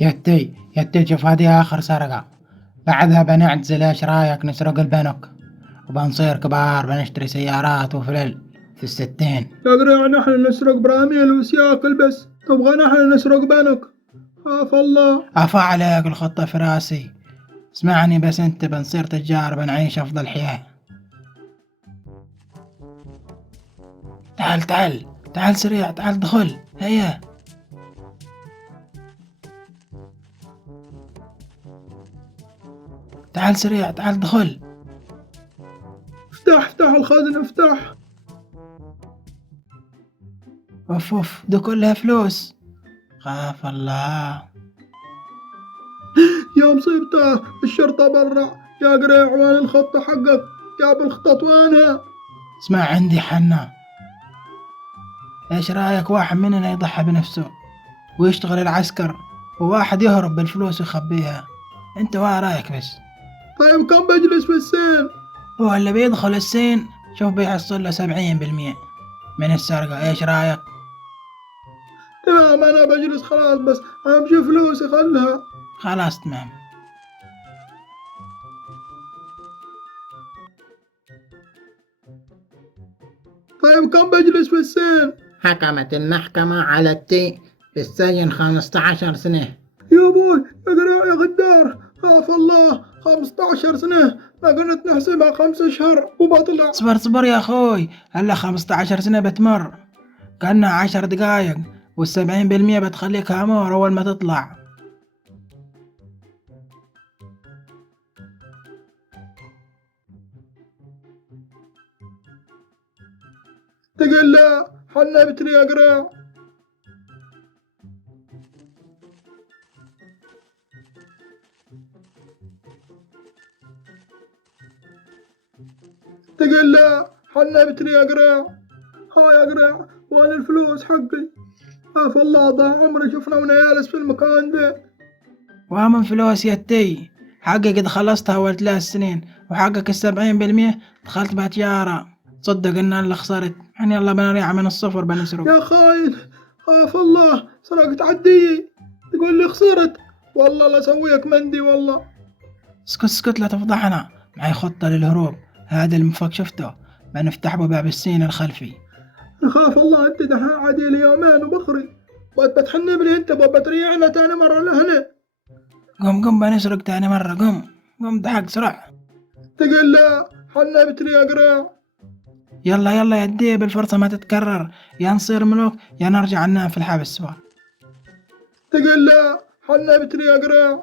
يتي شوف هذه آخر سرقة، بعدها بنعتزل. إيش رايك نسرق البنك وبنصير كبار، بنشتري سيارات وفلل في الستين. يا قريع نحن نسرق براميل وسياكل بس، تبغى نحن نسرق بنك؟ خاف الله. عفا عليك الخطة في راسي، اسمعني بس انت، بنصير تجار، بنعيش أفضل حياة. تعال سريع، تعال دخل هيا. تعال سريع، تعال دخل. افتح الخزنة افتح. اوف ده كلها فلوس، خاف الله. يا مصيبته الشرطة برا. يا قريع وين الخطة حقك؟ جاب الخطط وينها؟ اسمع عندي حنا، ايش رايك واحد مننا يضحي بنفسه ويشتغل العسكر، وواحد يهرب بالفلوس ويخبيها؟ انت وين رايك بس؟ طيب كم بجلس في السين؟ هو اللي بيدخل السين شوف بيحصل له 70% من السرقة، ايش رايك؟ تمام انا بجلس خلاص، بس اهم شي فلوسي خلها. خلاص تمام. طيب كم بجلس في السين؟ حكمت المحكمة على التي في السجن 15 سنة. يا ابوي يا قريع يا غدار، خاف الله. 15 سنة، ما كنت نحسبها 5 أشهر وبطلع. صبر يا اخوي، هلا 15 سنة بتمر كأنها 10 دقايق، وال70% بتخليك هامور أول ما تطلع. تقول لا حنا بتري يا قريع. تقول لا حنا بتري يا قريع. ها يا قريع وين الفلوس حقي؟ خاف الله ضاع عمري شفنا ونيالس في المكان ده. ومن فلوس يتي، حقك قد خلصتها أول 3 سنين، وحقك 70% دخلت بها تجارة. تصدق إن اللي خسرت، يعني يلا بنرجع من الصفر بنسرق. يا خاين، خاف الله سرقت عدي تقول لي خسرت؟ والله لا اسويك مندي والله. اسكت لا تفضحنا، معي خطة للهروب. هذا المفك شفته، بنفتح به باب السين الخلفي. خاف الله انت دحين عدي لي يومين وبخرج، بتحنب لي انت بتريعنا تاني مرة لهنا. قم بنسرق تاني مرة، قم دحق سرع. تقول لا حنا بتري يا قريع. يلا يا الديب، الفرصة ما تتكرر، يا نصير ملوك يا نرجع ننام في الحبس سوا. تقول لا حنا بتري يا قريع.